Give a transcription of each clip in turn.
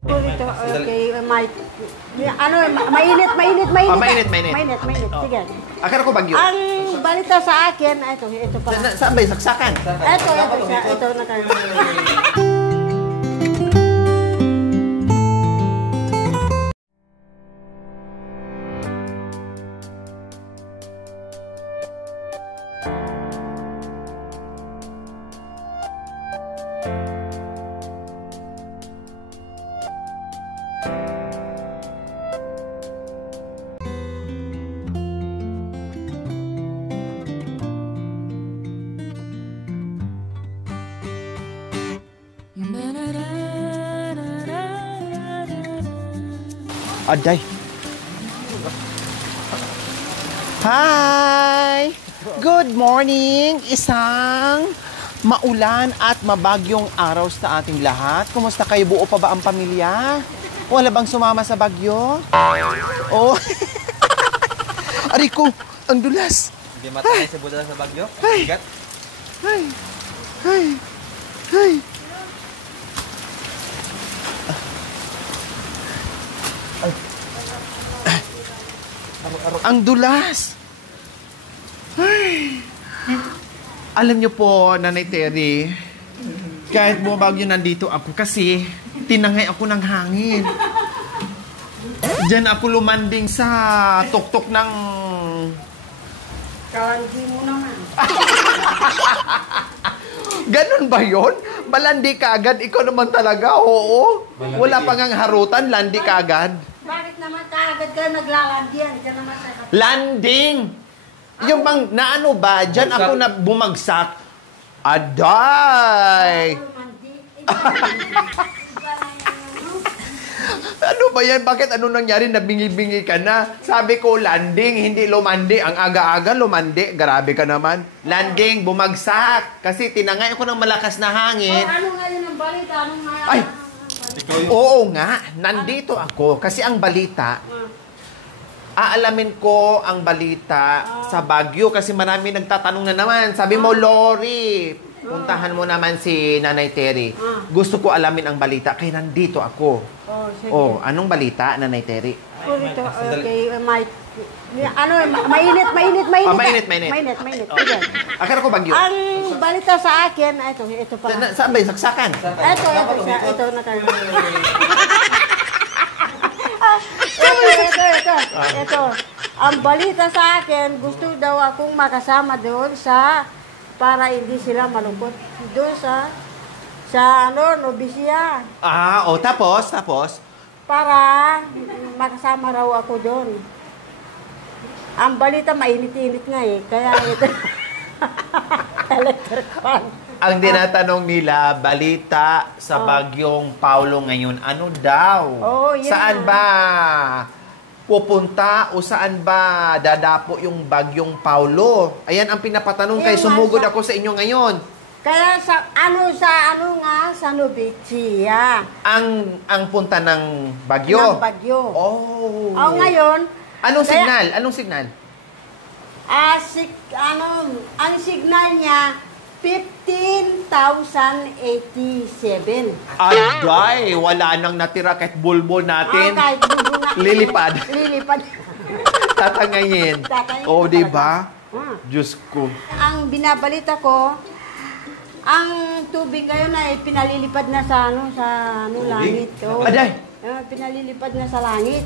Ito, okay, mainit. Mainit. Sige. Akala ko bagyo. Ang balita sa akin, ito pa. Saan ba yung saksakan? Ito na. Aday. Hi! Good morning! Isang maulan at mabagyong araw sa ating lahat. Kumusta kayo? Buo pa ba ang pamilya? Wala bang sumama sa bagyo? Oh! Ariko, ang dulas! Hindi matay sa budala sa bagyo? Bigat? Ay! Ang dulas! Ay. Alam niyo po, Nanay Terry, kahit bumabagyo nandito ako kasi tinangay ako ng hangin. Diyan ako lumanding sa tuktok ng... Kalandi mo naman. Ganun ba yun? Balandi ka agad? Ikaw naman talaga, oo. Wala pang ang harutan, landi ka agad. Bakit naman kaagad ka naglalandian? Diyan naman tayo. Landing! Yung bang, naano ba? Diyan ako na bumagsak. Aday! Ano ba yan? Bakit ano nangyari? Nabingi-bingi ka na. Sabi ko, landing, hindi lumandi. Ang aga-aga, lumandi. Grabe ka naman. Landing, bumagsak. Kasi tinangay ako ng malakas na hangin. Ano nga yun ang balita? Ano nga yun? Ay! Oo nga, nandito ako. Kasi ang balita, aalamin ko ang balita sa Baguio. Kasi marami nagtatanong na naman. Sabi mo, Lori, puntahan mo naman si Nanay Terry. Gusto ko alamin ang balita. Kaya nandito ako. Sige. Anong balita, Nanay Terry? Ito, okay, mainit. Mainit. Sige. Akala ko Baguio. Ang balita sa akin, ito pa. Saan ba yung saksakan? Ito na tayo. Ito. Ang balita sa akin, gusto daw akong makasama doon para hindi sila malungkot. Doon sa Nobisya. Tapos? Para makasama raw ako doon. Ang balita, mainit-init nga eh. Kaya ito. Electric. Ang tinatanong nila, balita sa Bagyong Paulo ngayon, ano daw? Saan ba pupunta o saan ba dadapo yung Bagyong Paulo? Ayan ang pinapatanong kay sumugod ako sa inyo ngayon. Kaya sa Nobisya. Ang punta ng Bagyo? Ng Bagyo. Oh. Ngayon. Anong signal? Ang signal niya, 15,087. Aday, wala nang natira kahit bulbul natin. Kahit bulbul natin. Lilipad. Tatangayin. Diba? Diyos ko. Ang binabalita ko, ang tubig ngayon ay pinalilipad na sa langit. Aday! Pinalilipad na sa langit.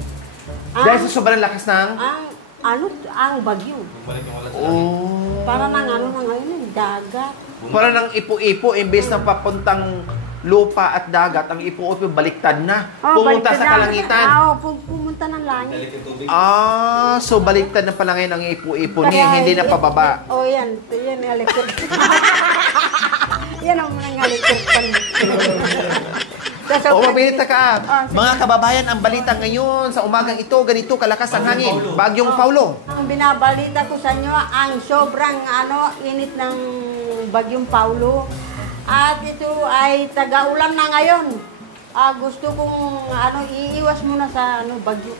Dahil sa sobrang lakas ng... Ang bagyo. Para ngayon, dagat. Para nang ipo-ipo, imbes na papuntang lupa at dagat, ang ipo-ipo baliktad na. Pumunta sa kalangitan. Pumunta ng langit. So baliktad na pala ngayon ang ipo-ipo niya, hindi na pababa. Yan electric. Yan ang mga electric. Mabilita ka. Mga kababayan, ang balita ngayon sa umagang ito, ganito kalakas ang hangin. Bagyong Paulo. Ang binabalita ko sa inyo, ang sobrang init ng Bagyong Paulo. At ito ay taga-ulan na ngayon. Gusto kong iiwas muna sa bagyo.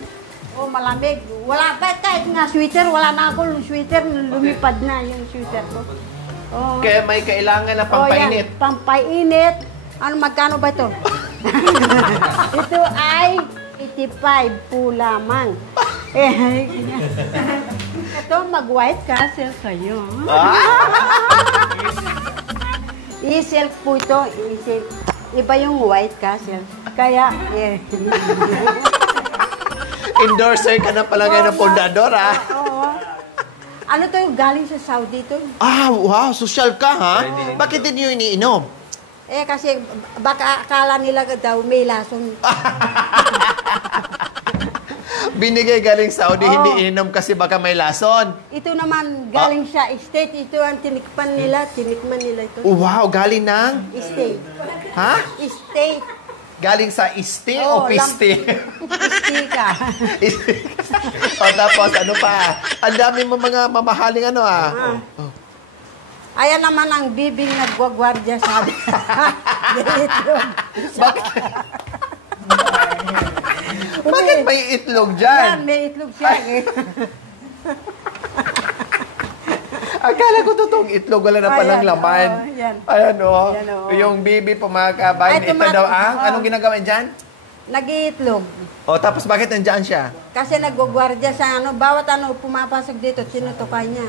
Malamig. Wala pa kahit nga sweater, wala na ako sweater, lumipad na yung sweater ko. Kaya may kailangan na pampainit. Pampainit. Magkano ba ito? Ito ay 85 po lamang. Eh, ito, mag-white castle kayo. I-silk po ito. I-silk. Iba yung white castle. Kaya, Endorser ka na pala ngayon ng Pondador, ha? Oo. Ano to, galing sa Saudi to? Ah, wow, social ka, ha? Bakit din yung iniinom? Eh, kasi baka akala nila daw may lason. Binigay galing Saudi, Oo. hindi ininom kasi baka may lason. Ito naman, galing sa state. Ito ang tinikman nila ito. Wow, galing ng? State. Ha? State. Galing sa iste Oo, o piste? Istika. O tapos, ano pa? Ang dami mo mga mamahaling ano, ah. Oh. Ayan naman ang bibing nagwagwardya sabi. Bakit? Bakit may itlog dyan? Yan, may itlog siya. Akala ko totoong itlog, wala na palang Ayan, laman. yan. Ayan, o. Yan, o. Yung bibi pumakabayan. Ay, Ito tumat- daw ang, oh. anong ginagawa dyan? Nag-iitlog. O, tapos bakit nandyan siya? Kasi nagwagwardya sa bawat pumapasok dito, sinutukay niya.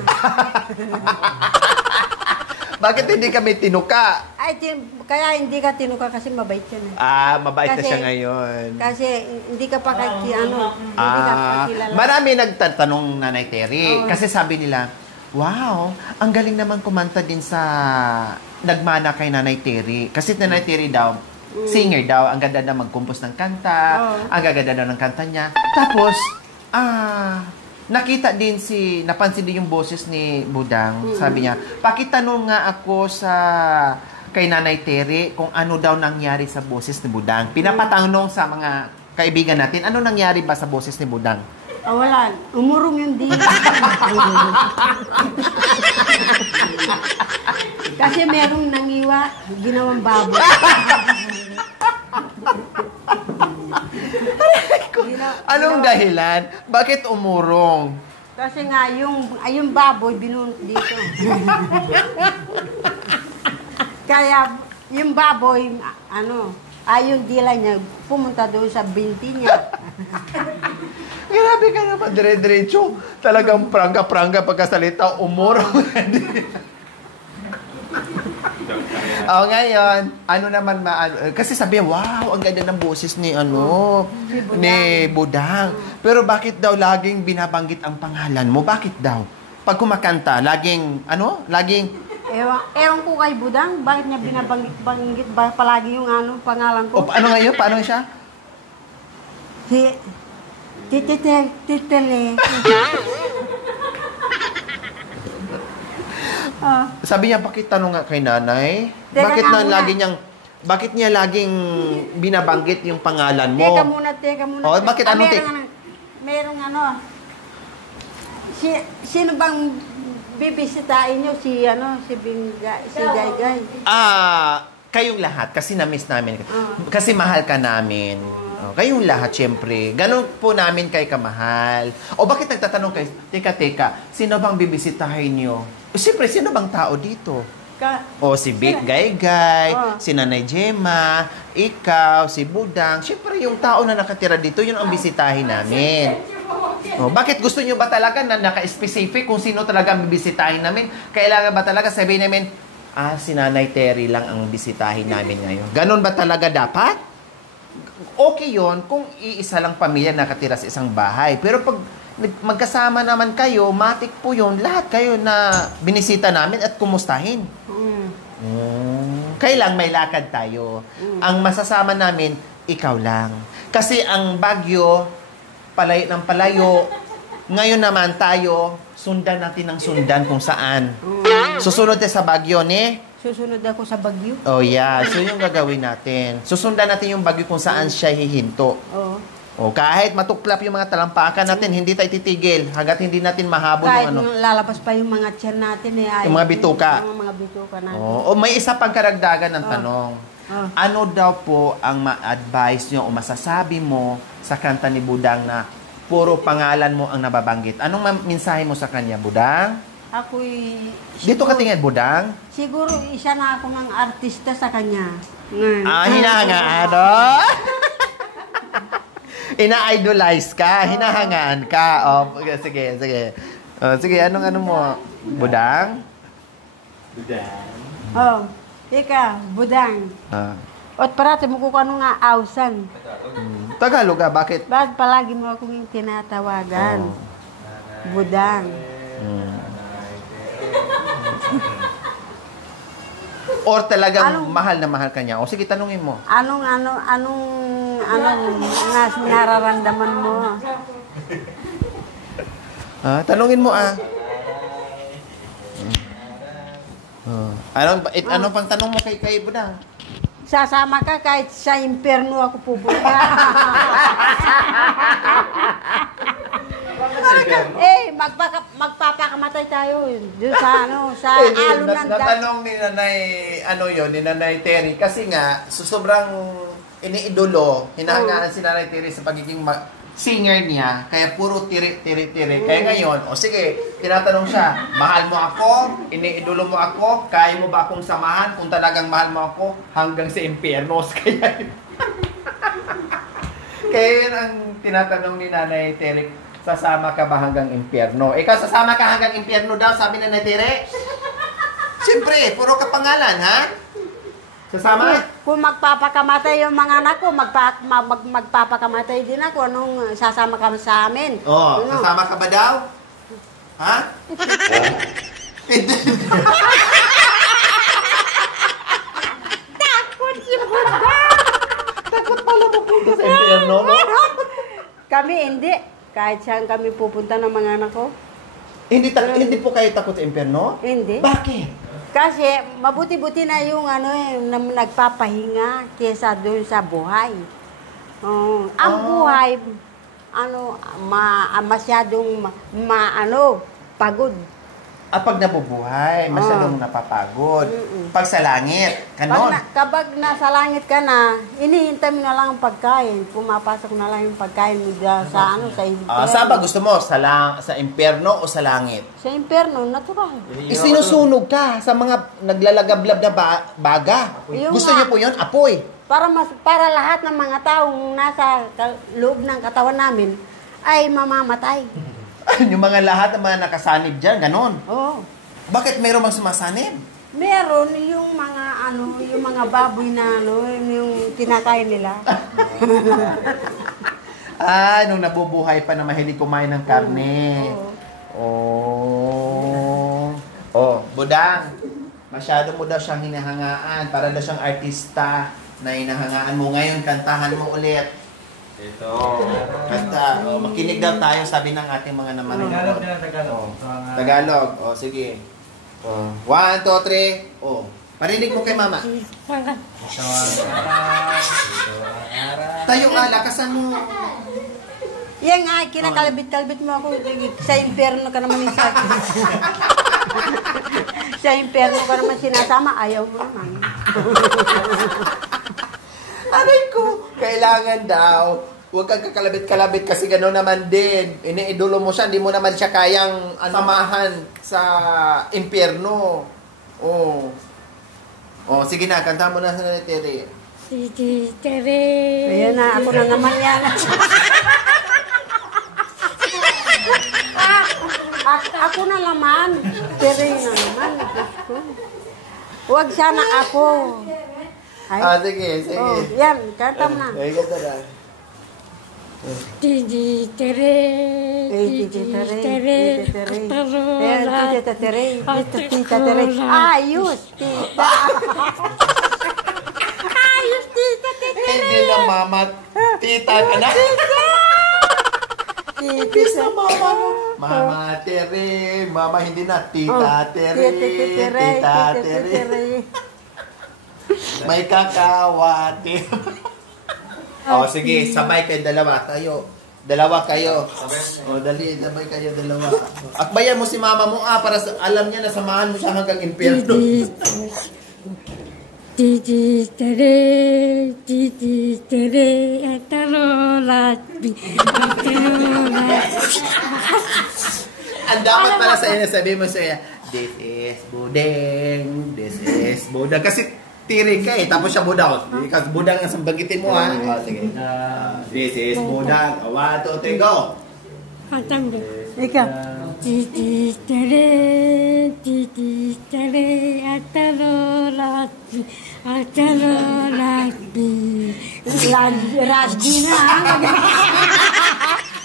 Bakit hindi kami tinuka? Ay, kaya hindi ka tinuka kasi mabait siya. Ah, mabait na Kasi- siya ngayon. Kasi hindi ka pa hindi ka pa kilala. Marami nagtatanong Nanay Terry. Kasi sabi nila, wow, ang galing naman kumanta din sa nagmana kay Nanay Terry. Kasi Nanay Terry daw, singer daw, ang ganda na mag-compose ng kanta, ang gaganda daw ng kanta niya. Tapos, napansin din yung boses ni Budang. Sabi niya, pakitanong nga ako kay Nanay Terry kung ano daw nangyari sa boses ni Budang. Pinapatanong sa mga kaibigan natin, ano nangyari ba sa boses ni Budang? Wala. Umurong yung dito. Kasi merong nangiwa, ginawang baboy. Anong dahilan? Bakit umurong? Kasi nga, yung baboy, binunot dito. Kaya, yung baboy, yung dila niya, pumunta doon sa binti niya. Grabe ka naman, dire-diretso. Talagang prangga-prangga pagkasalita, umurong. Ngayon, ano naman kasi sabi, wow, ang ganda ng boses ni ni Budang. Pero bakit daw laging binabanggit ang pangalan mo? Bakit daw? Pag kumakanta, laging Ewan ko kay Budang, bakit niya binabanggit palagi yung pangalan ko? ano ngayon? Paano siya? Titele. Sabi niya, pakitanong nga kay nanay. Teka Bakit niya laging binabanggit yung pangalan mo? Teka muna. Oh, bakit anong merong sino bang bibisitahin niyo si Gaygay? Kayong lahat kasi na-miss namin. Kasi mahal ka namin. Kayong lahat, syempre. Ganon po namin kay kamahal. O bakit nagtatanong kayo, teka, sino bang bibisitahin niyo? Siyempre, sino bang tao dito? Si Big Gaygay, si Nanay Gemma, ikaw, si Budang. Siyempre, yung tao na nakatira dito, yun ang bisitahin namin. Bakit gusto nyo ba talaga na naka-specific kung sino talaga ang bibisitahin namin? Kailangan ba talaga sabihin namin, si Nanay Terry lang ang bisitahin namin ngayon? Ganon ba talaga dapat? Okay yon kung iisa lang pamilya nakatira sa isang bahay. Pero pag magkasama naman kayo, matik po yun, lahat kayo na binisita namin at kumustahin. Kailang may lakad tayo. Ang masasama namin, ikaw lang. Kasi ang Baguio, palayo ng palayo, ngayon naman tayo, sundan natin ng sundan kung saan. Susunod tayo sa Baguio, Susunod ako sa Baguio. Oh, yeah. So, yung gagawin natin. Susundan natin yung Baguio kung saan siya hihinto. Oo. Kahit matuklap yung mga talampakan natin, hindi tayo titigil hanggat hindi natin mahabol Kahit yung lalabas pa yung mga tiyan natin yung mga bituka. Yung mga bituka natin. May isa pang karagdagan ng tanong. Oh. Ano daw po ang ma-advise nyo o masasabi mo sa kanta ni Budang na puro pangalan mo ang nababanggit? Anong mensahe mo sa kanya, Budang? Ako'y... Dito ka tingin, Budang. Siguro isa na ako ng artista sa kanya. Hinahangaan, no? Ina-idolize ka, hinahangaan ka. Sige. Sige, anong mo? Budang? Ika, Budang. At parati mo ko ano nga awsan. Tagalog bakit? Bakit palagi mo akong tinatawagan? Budang. Or talagang mahal na mahal ka niya? O sige, tanungin mo. Anong nararamdaman mo? Tanungin mo Anong pang tanong mo kay Budang? Sasama ka kahit sa impyerno ako pupunta. Magpapakamatay tayo doon sa alon ng natanong ni Nanay, ni Nanay Terry, kasi nga, sobrang iniidolo, hinahangaan si Nanay Terry sa pagiging singer niya, kaya puro tiri. Kaya ngayon, sige, tinatanong siya, mahal mo ako, iniidolo mo ako, kaya mo ba akong samahan kung talagang mahal mo ako hanggang sa impyernos? Kaya yun ang tinatanong ni Nanay Terry, sasama ka ba hanggang impyerno? Ikaw, sasama ka hanggang impyerno daw, sabi ni Nanay Terry? Siyempre, puro kapangalan, ha? Sasama? Kung magpapakamatay yung mga anak ko, magpapakamatay din ako. Anong sasama ka sa amin? Sasama ka ba daw? Ha? Takot si Buddha! Takot pala pupunta sa impyerno, no? Kami hindi. Kahit saan kami pupunta ng mga anak ko. Hindi po kayo takot sa impyerno? Hindi. Bakit? Kasi mabuti-buti na yung nagpapahinga kesa doon sa buhay. Ang buhay, masyadong pagod. Pag nabubuhay, masyadong napapagod. Pag sa langit, kanon. Kapag nasa langit ka na, inihintay mo na lang ang pagkain. Pumapasok na lang yung pagkain mo sa impyerno. Saan ba gusto mo? Sa impyerno o sa langit? Sa impyerno, natural. Sinusunog ka sa mga naglalagablab na baga. Gusto niyo po yun? Apoy. Para lahat ng mga taong nasa loob ng katawan namin ay mamamatay. Yung mga lahat ng mga nakasanib dyan, ganon. Oo. Bakit mayroon bang sumasanib? Meron yung mga baboy na yung kinakain nila. Nung nabubuhay pa na mahilig kumain ng karne. Budang, masyado mo daw siyang hinahangaan. Para daw siyang artista na hinahangaan mo. Ngayon, kantahan mo ulit. Ito. Kanta. Makinig daw tayo, sabi ng ating mga namanood. Tagalog. Sige. 1, 2, 3. Parinig mo kay mama. Tayo nga, lakasan mo. Yan nga, kinakalabit-kalbit mo ako. Sa impyerno ka naman isa. Sa impyerno ka naman sinasama, ayaw mo naman. Aray ko, kailangan daw, huwag kang kakalabit-kalabit kasi gano'n naman din. Iniidolo mo siya, hindi mo naman siya kayang samahan sa impyerno. Sige na, kanta mo na sa Tere. Tere. Ayan na, ako na naman yan. Ako na naman. Tere na naman. Huwag sana ako. Sige. Yan, kanta mo na. Kanta na. Tere. Ayos, tita. Ayos, tita. Hindi na mama. Tita ka na. Tita mama. Mama Tere. Mama hindi na. Tita Tere. Tita Tere. May kakawati. Sige, sabay kayo dalawa. Dalawa kayo. Dali, sabay kayo dalawa. Akbayan mo si mama mo para alam niya na samahan mo siya hanggang impyerno. Titi tere, atarola, atarola. Ang dapat pala sa inyo, sabi mo sa'yo, this is budeng, this is budang. Kasi tiri ka eh, tapos siya budang. Kasi budang ang sambagitin mo ha. Sige. This is budang. 1, 2, 3, go! Ikaw. Titi tare, atalo lati, Rugby na.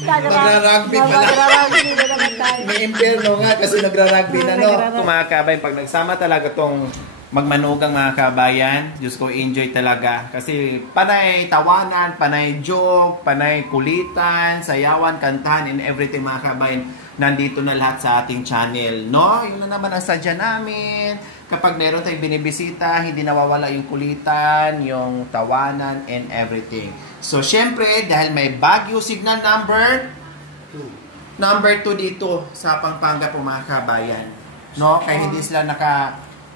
Nagra-rugby pala. Nagra-rugby na naman tayo. May impyerno nga kasi nagra-rugby na, no? Mga kabayan, pag nagsama talaga tong magmanugang mga kabayan, Diyos ko, enjoy talaga. Kasi panay tawanan, panay joke, panay kulitan, sayawan, kantahan, and everything mga kabayan. Nandito na lahat sa ating channel, no? Yun na naman ang sadya namin. Kapag meron tayong binibisita, hindi nawawala yung kulitan, yung tawanan, and everything. So, syempre, dahil may Baguio signal number 2 dito sa Pampanga po mga kabayan. No? Kaya hindi sila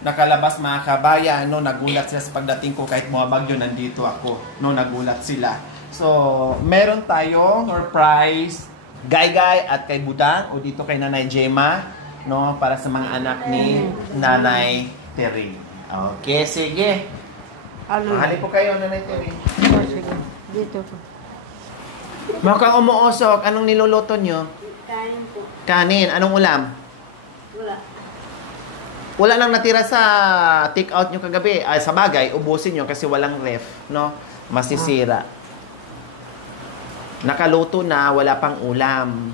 nakalabas mga kabayan. No? Nagulat sila sa pagdating ko kahit mga Baguio, nandito ako. No? Nagulat sila. So, meron tayong surprise Gaygay at kay Budang o dito kay Nanay Gemma, no, para sa mga anak ni Nanay Terry. Okay, sige. Hali po kayo, Nanay Terry. Sige. Dito po. Mukhang umuusok. Anong niluluto nyo? Kain po. Kanin. Anong ulam? Wala. Wala nang natira sa take-out nyo kagabi. Sa bagay, ubusin nyo kasi walang ref, no? Masisira. Nakaluto na, wala pang ulam.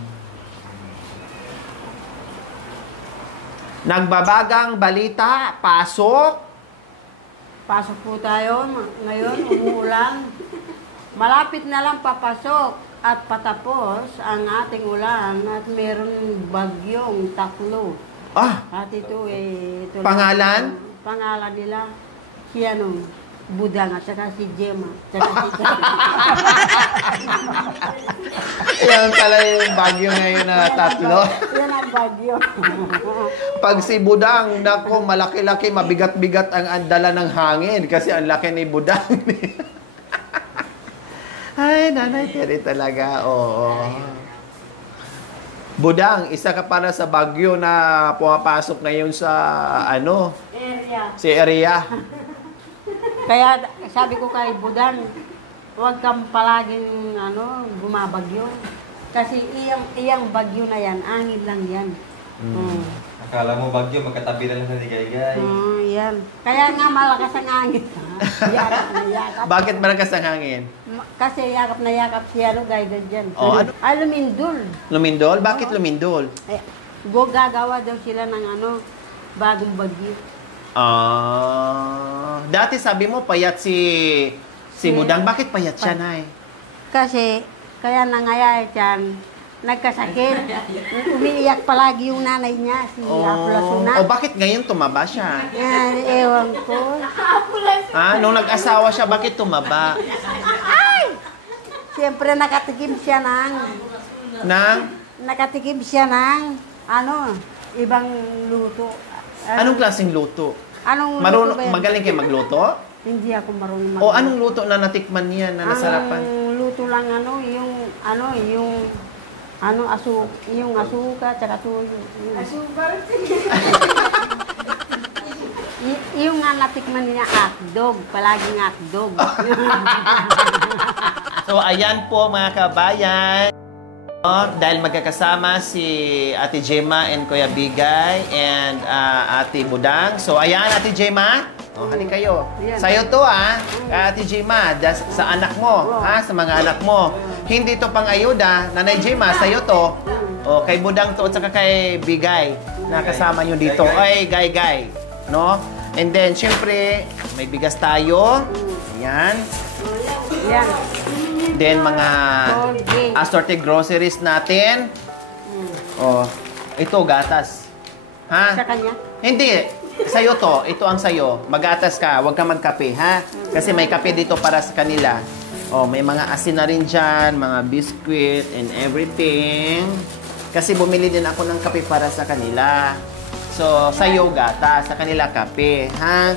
Nagbabagang balita, pasok. Pasok po tayo ngayon, umuulan. Malapit na lang papasok at patapos ang ating ulan at meron bagyong tatlo. At ito ito Pangalan? Pangalan nila, si Budang at saka si Gemma. Saka si Yan pala yung bagyo ngayon na tatlo. Yan ang bagyo. Pag si Budang, nako, malaki-laki, mabigat-bigat ang dala ng hangin kasi ang laki ni Budang. Ay, Nanay Terry talaga, oo. Budang, isa ka para sa bagyo na pumapasok ngayon sa, si area. Kaya sabi ko kay Budang, huwag kang palaging bumabagyo. Kasi iyang bagyo na yan, angin lang yan. Akala mo bagyo, magkatabi na lang sa Ligay-Gay. Yan. Kaya nga malakas ang angin. Yakap na yakap. Bakit malakas ang hangin? Kasi yakap na yakap siya, guided dyan. Oh, lumindol. Lumindol? Bakit lumindol? Gagawa daw sila ng bagong bagyo. Dati sabi mo payat si Budang. Bakit payat siya, Nay? Kasi, kaya nangayay siyan, nagkasakit. Umiiyak palagi yung nanay niya, si Apulasuna. Bakit ngayon tumaba siya? Ewan ko. Nung nag-asawa siya, bakit tumaba? Ay! Siyempre nakatikim siya nakatikim siya ng ibang luto. Anong klaseng luto? Luto ba yan? Magaling kayo magluto? Hindi ako marunong magluto. Anong luto na natikman niya na nasarapan? Ang luto lang yung asuka, tsaka tuyo. Asuka? Yung natikman niya hotdog, palaging hotdog. So, ayan po mga kabayan. Dahil magkakasama si Ate Gemma and Kuya Bigay and Ate Budang. So, ayan, Ate Gemma. Halika kayo. Sa'yo to, Ate Gemma, sa anak mo, sa mga anak mo. Hindi to pang ayuda. Nanay Gemma, sa'yo to. Kay Budang to, at saka kay Bigay. Nakasama nyo dito. Oy, Gay. No? And then, syempre, may bigas tayo. Ayan. Yan. Then, mga assorted groceries natin. Ito, gatas. Sa kanya? Hindi. Sa'yo to. Ito ang sa'yo. Magatas ka. Huwag ka magkape, ha? Kasi may kape dito para sa kanila. May mga asin na rin dyan, mga biscuit and everything. Kasi bumili din ako ng kape para sa kanila. So, sa'yo gatas. Sa kanila kape, ha?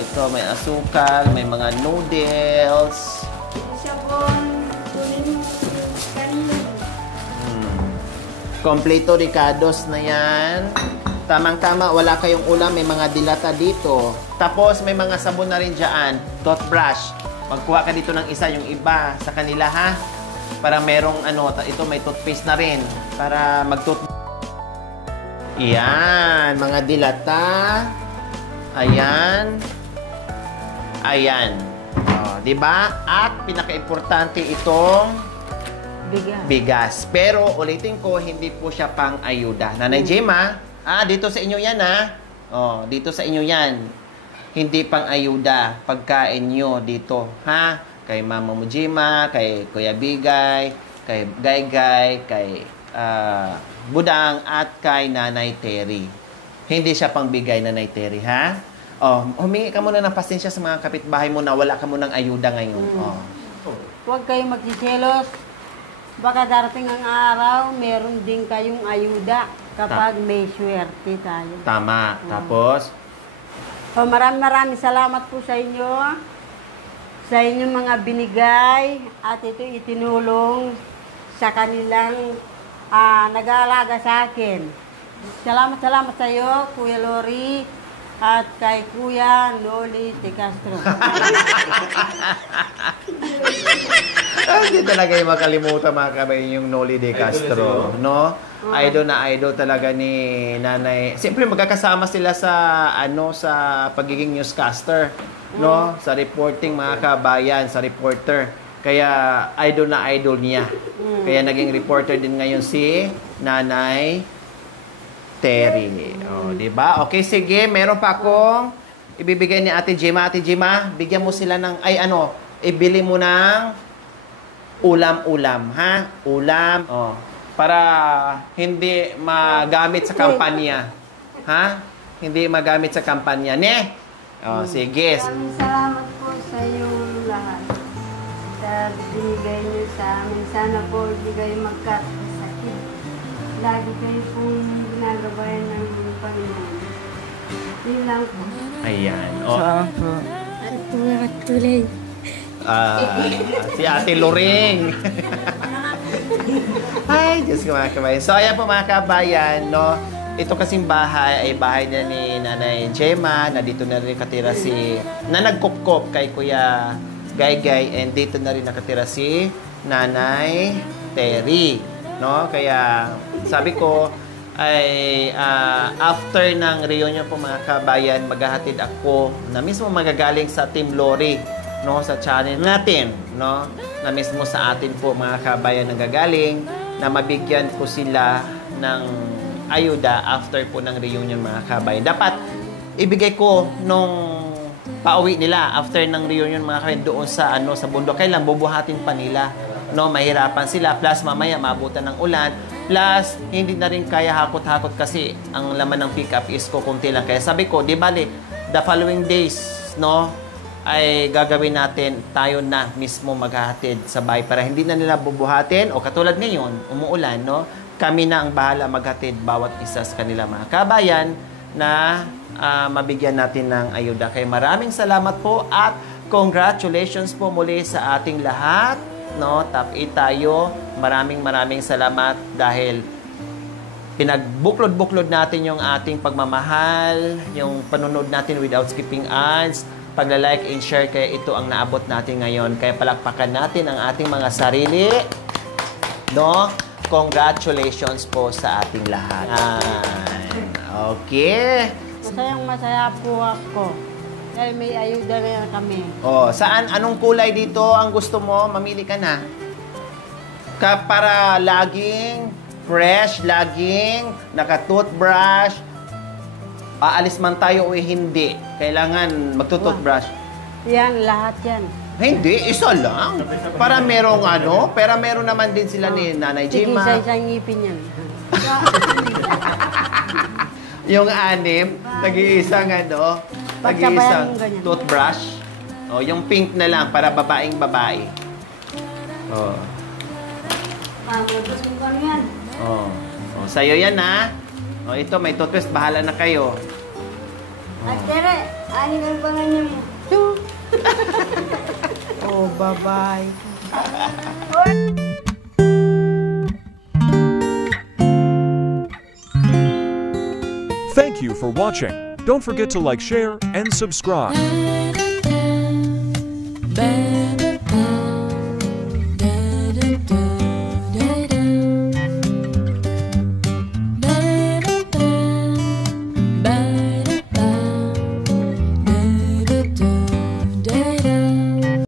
Ito, may asukal, may mga noodles. Kompleto Ricardos na yan. Tamang-tama, wala kayong ulam, may mga dilata dito. Tapos may mga sabon na rin dyan. Toothbrush. Magkuha ka dito ng isa, yung iba sa kanila ha. Para merong ito may toothpaste na rin. Para Yan, mga dilata. Ayan. Ayan. O, diba? At pinaka-importante itong bigas. Pero ulitin ko, hindi po siya pang ayuda. Nanay Gemma, dito sa inyo yan Oh, dito sa inyo yan. Hindi pang ayuda. Pagkain nyo dito. Ha? Kay Mama mo Gemma, kay Kuya Bigay, kay Gaygay, kay Budang, at kay Nanay Terry. Hindi siya pang bigay, Nanay Terry, ha? Oh, humingi ka muna ng pasensya sa mga kapitbahay mo na wala ka munang ayuda ngayon. Oh. Huwag kayong magsiselos. Baka darating ang araw, meron din kayong ayuda kapag may swerte tayo. Tama. Tapos? So, maraming salamat po sa inyo. Sa inyong mga binigay at ito itinulong sa kanilang nag-aalaga sa akin. Salamat sa iyo, Kuya Lori, at kay Kuya Loli de Castro. Hindi talaga yung makalimutan mga kabayan yung Noli de Castro, no? Idol na idol talaga ni Nanay. Siyempre magkakasama sila sa sa pagiging newscaster, no? Sa reporting mga kabayan, sa reporter. Kaya idol na idol niya. Kaya naging reporter din ngayon si Nanay Terry. Oh, di ba? Okay, sige, meron pa akong ibibigay ni Ate Gemma. Ate Gemma, bigyan mo sila ng ibili mo ng ulam-ulam, ha? Ulam. Oh, para hindi magamit sa kampanya. Ha? Hindi magamit sa kampanya, ne? Oh, sige. Salamat po sa iyong lahat. Sa binigay niyo sa amin. Sana po hindi kayo magkasakit. Lagi kayo pong ginagabayan ng Panginoon. Yun lang po. Ayan. Oh. Salamat po. At tuloy. Si Ate Loring. Ay, Diyos ko mga kabayan. So, ayan po mga kabayan, no? Ito kasing bahay ay bahay niya ni Nanay Gemma, na dito na rin nakatira na nagkupkop kay Kuya Gaygay, and dito na rin nakatira si Nanay Terry, no? Kaya, sabi ko, ay after ng reunion po mga kabayan, maghahatid ako na mismo magagaling sa Team Lori, no, sa channel natin, no, na mismo sa atin po mga kabayan nagagaling, na mabigyan ko sila ng ayuda after po ng reunion mga kabayan. Dapat ibigay ko nung pauwi nila after ng reunion mga kabayan doon sa sa bundok. Kailan bubuhatin pa nila, no, mahirapan sila, plus mamaya maabutan ng ulan, plus hindi na rin kaya hakot-hakot kasi ang laman ng pick-up is kunti lang. Kaya sabi ko, di bali, the following days, no, ay gagawin natin, tayo na mismo maghahatid sa bahay para hindi na nila bubuhatin, o katulad ngayon, umuulan, no, kami na ang bahala maghatid bawat isa sa kanila mga kabayan na mabigyan natin ng ayuda. Kaya maraming salamat po at congratulations po muli sa ating lahat, no, top 8 tayo. Maraming salamat dahil pinagbuklod-buklod natin yung ating pagmamahal, yung panonood natin without skipping ads, pagla-like and share, kaya ito ang naabot natin ngayon. Kaya palakpakan natin ang ating mga sarili, no? Congratulations po sa ating lahat. Okay. Masaya po ako. Dahil may ayuda na kami. Oh, saan? Anong kulay dito ang gusto mo? Mamili ka na. Para laging fresh, laging naka-toothbrush. Aalis man tayo o hindi, kailangan magto-toothbrush. Yan, lahat yan. Hindi, isa lang. Para merong pero meron naman din sila ni Nanay Gemma. Isa-isang ngipin yan. Yung anim, nag-iisang nag-iisang toothbrush. O, yung pink na lang para babaeng babae. Oh. Oh. Oh, sa'yo yan ha. Oh, ito may toothpaste, bahala na kayo. Tere, ano ang pangalan mo? Oh, bye-bye. Thank you for watching. Don't forget to like, share, and subscribe.